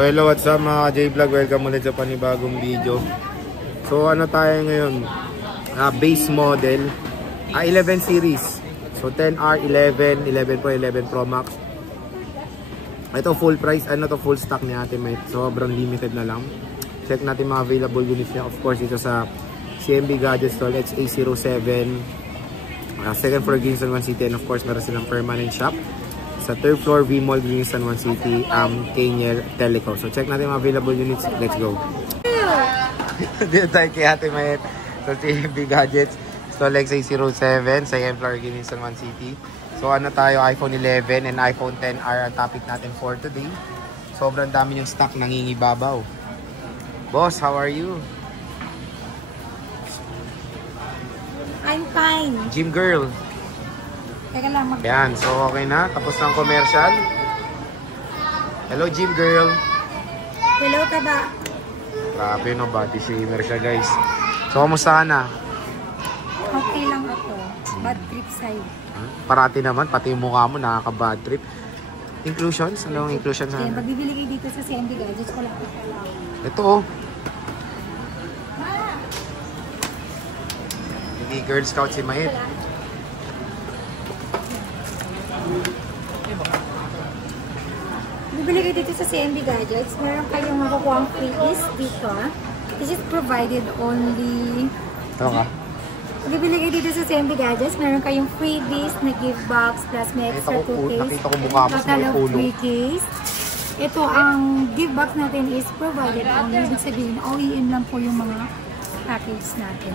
So hello, what's up mga J-Vlog? Welcome ulit sa panibagong video. So ano tayo ngayon? Base model 11 series. So 10R, 11, 11 Pro, 11 Pro Max. Ito full price, ano to, full stock ni Ate Mate. Sobrang limited na lang. Check natin mga available units niya. Of course, dito sa CMB Gadget Stall, XA07. Second floor, Green San Juan City. And of course, meron silang permanent shop sa third floor, V-Mall, Green San Juan City, Kaniel Telecom. So check natin mga available units. Let's go. Dito tayo kay Ate Mayet sa CMB Gadgets Stall, XA07, second floor, Green San Juan City. So ano tayo, iPhone 11 and iPhone 10R ang topic natin for today. Sobrang dami yung stock, nangingibabaw. Boss, how are you? I'm fine. Gym girl. Teka lang, Yan, so okay na. Tapos na ang commercial. Hello, gym girl. hello ka ba? Grabe no, body shamer siya guys. So, kamusta ka na? Okay lang ako. Bad trip sa'yo. Parati naman, pati yung mukha mo, nakaka-bad trip. Inclusions? Anong inclusions? Kaya magbibili kayo dito sa CMB Gadgets ko lang. Ito oh. Hindi Girl Scout si Mahit. Bibili kayo dito sa CMB Gadgets. Meron kayong makukuha ang freebies dito. This is provided only... Ano ka? Bibili kayo dito sa CMB Gadgets. Meron kayong freebies na gift box plus may extra 2 case. Nakita ko mukha mo sa Total may of ulo. 3 case. Ito, ang gift box natin is provided only. Ibig sabihin, OEM lang po yung mga package natin.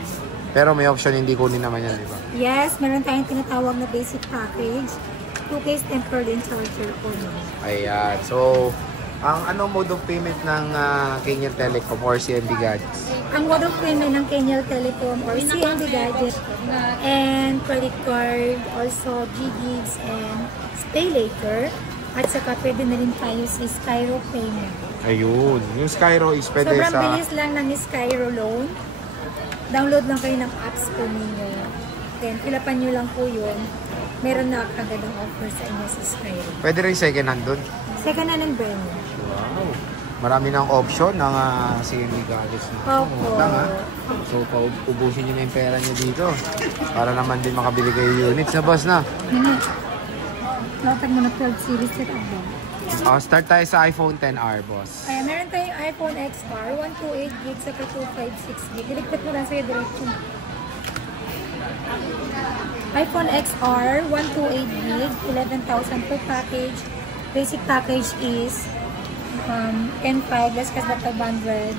Pero may option hindi kunin naman yan, di ba? Yes, meron tayong tinatawag na basic package. 2 case tempered and charger po. Ayan. So, ang ano mode of payment ng Kaniel Telecom or CMB Gadgets? Ang mode of payment ng Kaniel Telecom or CMB Gadgets and credit card, also G-Gigs and Stay Later. At saka pwede na rin tayo sa Skyro payment. Ayun. Yung Skyro is pwede Sobrang sa... bilis lang ng Skyro loan. Download lang kayo ng apps po ninyo. Then, pilapan nyo lang po yun. Meron na agad ang offer sa inyo sa Skyro. Pwede rin second hand doon? Second hand ng brand. Wow. Marami ng option ng CMB Gadgets. Opo. So, ubusin nyo na yung pera nyo dito. Para naman din makabili kayo units na boss na. Latag mo na 12 series set up ba? Start tayo sa iPhone 10R, boss. Ay, meron tayong iPhone XR, 128 GB sa 256 GB. Diligpit mo lang sa'yo diretso. iPhone XR, 128 GB, 11,000 per package. Basic package is 10.5, less cash back 500.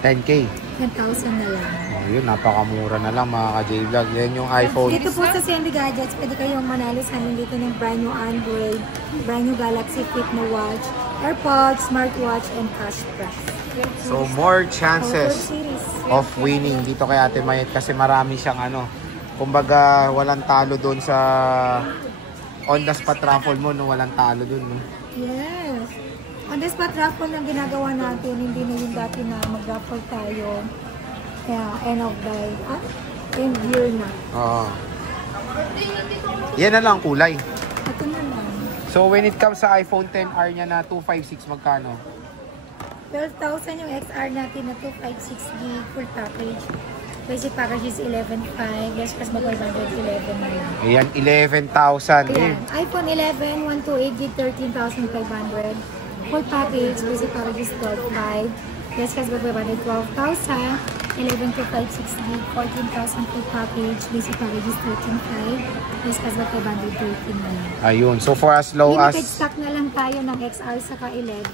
10K. 10,000 na lang. Oh, yun, napakamura na lang mga ka-J-Vlog. Yan yung iPhone. Dito po sa CMB Gadgets, pwede kayong manalo sa amin dito ng brand new Android, brand new Galaxy Fit na watch, AirPods, smartwatch, and cash prize. So, more chances of winning dito kay Ate Mayet kasi marami siyang ano, kumbaga walang talo doon sa on the spot raffle mo, no, walang talo doon. No? Yes. On the spot raffle ang ginagawa natin, hindi na yung dati na mag-raffle tayo. Kaya end of the end year na. Oo. Yan na lang kulay. Ito na lang. So, when it comes sa iPhone 10R niya na 256, magkano? 12,000 yung XR natin na 256 gig full package. Basic package is 11,500. Less plus mag 11 na lang. Ayan, 11,000. Ayan. iPhone 11, 128 gig, 13,500. Full package, basic package is 12,500. Less plus mag 12,000. 11 to 56 gig, 14,000 full package. Basic package is 13,500. Less plus mag 13 na lang. Ayun, so for as low as... Limited stock na lang tayo ng XR saka 11.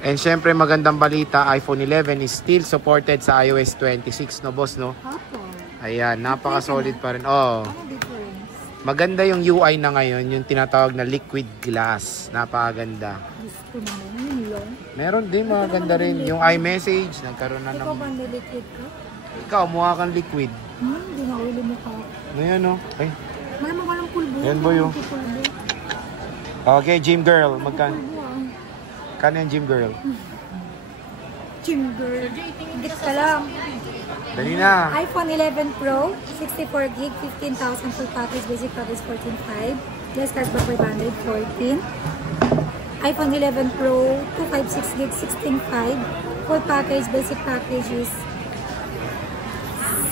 And syempre magandang balita, iPhone 11 is still supported sa iOS 26, no boss, no? Opo. Ayan, napaka-solid pa rin. Oh. Ano difference? Maganda yung UI na ngayon, yung tinatawag na liquid glass. Napakaganda. Gusto naman. Ano yun? Meron din maganda rin. Yung iMessage, nagkaroon na Ikaw ba ng... nilikid ka? Ikaw, mukha kang liquid. Hindi na ulo mo ka. Ayan, no? Ay. Malamang ka ng pulbo. Yan ba yun? Okay, gym girl. Magkano? Kano yung gym girl? Gym girl. Higit ka lang. Dali na. iPhone 11 Pro, 64 gig, 15,000 full package, basic package 14,500. Less cashback 500, 14. iPhone 11 Pro, 256 gig, 16.5. Full package, basic package is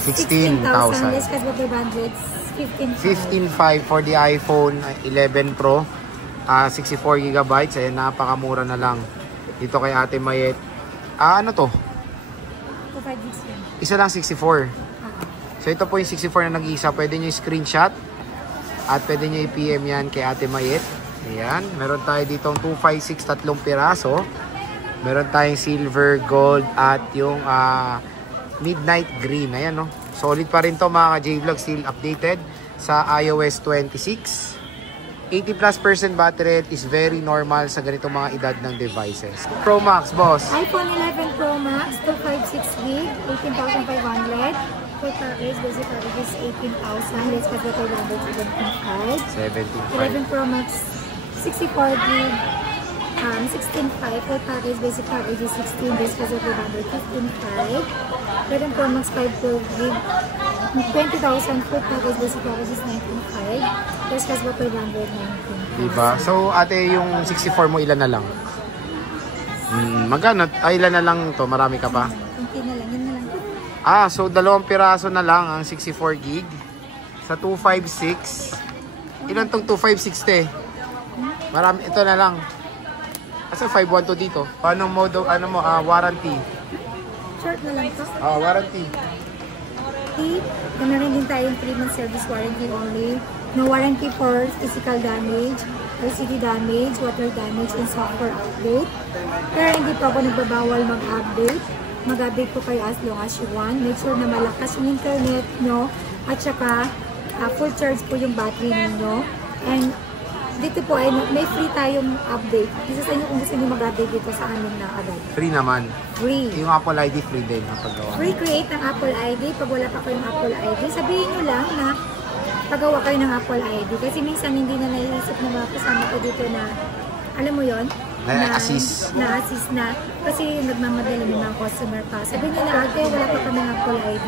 16,000. Less cash back budget, 15,500 for the iPhone 11 Pro. 64 gigabytes. Ayan, napakamura na lang. Dito kay Ate Mayet. Ano to? 256 yun. Isa lang 64. So ito po yung 64 na nag-iisa. Pwede nyo i-screenshot. At pwede nyo i-PM yan kay Ate Mayet. Ayan. Meron tayo ditong 256, tatlong piraso. Meron tayong silver, gold, at yung midnight green. Ayan, no? Solid pa rin to mga ka-J-Vlog. Still updated sa iOS 26. 80+% battery rate is very normal sa ganitong mga edad ng devices. Pro Max, boss. iPhone 11 Pro Max, 256 gig, 18,500. Full package, basic package is 18,000. Let's pag ito 17,500. 11 Pro Max, 64 gig, 16.5. Full package, basic package is 16. Let's pag ito 15,500. 11 Pro Max, 512 gig, 20,000. Full package, basic package is 19.5. Let's pag ito 119. Diba? So, ate, yung 64 mo, ilan na lang? Magkano? Ilan na lang to? Marami ka pa? Kunti na lang, yun na lang. So dalawang piraso na lang ang 64 gig sa 256. Ilan tong 256 te? Marami, ito na lang. Kasi 512 dito. Paano modo, ano mo, warranty? Short na lang to. Warranty. Meron din tayong 3-month service warranty only. No warranty for physical damage, LCD damage, water damage, and software update. Pero hindi pa ako nagbabawal mag-update. Mag-update po kayo as long as you want. Make sure na malakas yung internet nyo at saka full charge po yung battery ninyo. And dito po ay may free tayong update. Isa sa inyo kung gusto nyo mag-update dito sa amin na agad. Free naman. Free. Yung Apple ID free din ang paggawa. Free create ng Apple ID. Pag wala pa kayong Apple ID, sabihin nyo lang na pagawa kayo ng Apple ID. Kasi minsan hindi na naiisip ng mga kasama ko dito na, alam mo yon, na-assist na kasi nagmamadali ng mga customer pa. Sabihin nyo na ate, wala pa kami ng Apple ID,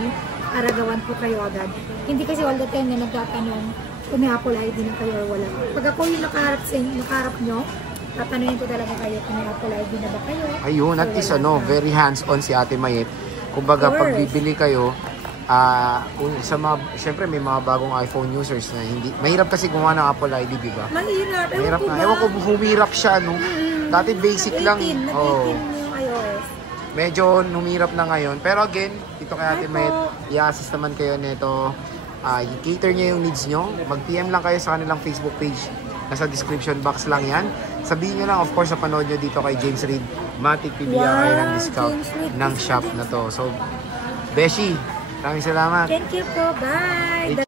aragawan po kayo agad. Hindi kasi all the time na nagtatanong kung may Apple ID na kayo or wala. Pag ako yung nakaharap nyo, tatanungin ko talaga kayo kung may Apple ID na ba kayo. Ayun, at least very hands-on si Ate Mayet. Kumbaga, pag bibili kayo, sa mga, syempre may mga bagong iPhone users na hindi, mahirap kasi gumawa ng Apple ID, di ba? Mahirap na. Ewan ko, humirap siya, no? Dati basic lang. Yung iOS. Medyo humirap na ngayon. Pero again, ito kay Ate Mayet, i-assist naman kayo nito. I-cater niya yung needs nyo. Mag-PM lang kayo sa kanilang Facebook page. Nasa description box lang yan. Sabihin nyo lang, of course, sa panood nyo dito kay James Reid, Matic PBR kayo ng discount ng shop na to. So, Beshi, maraming salamat. Thank you po. Bye!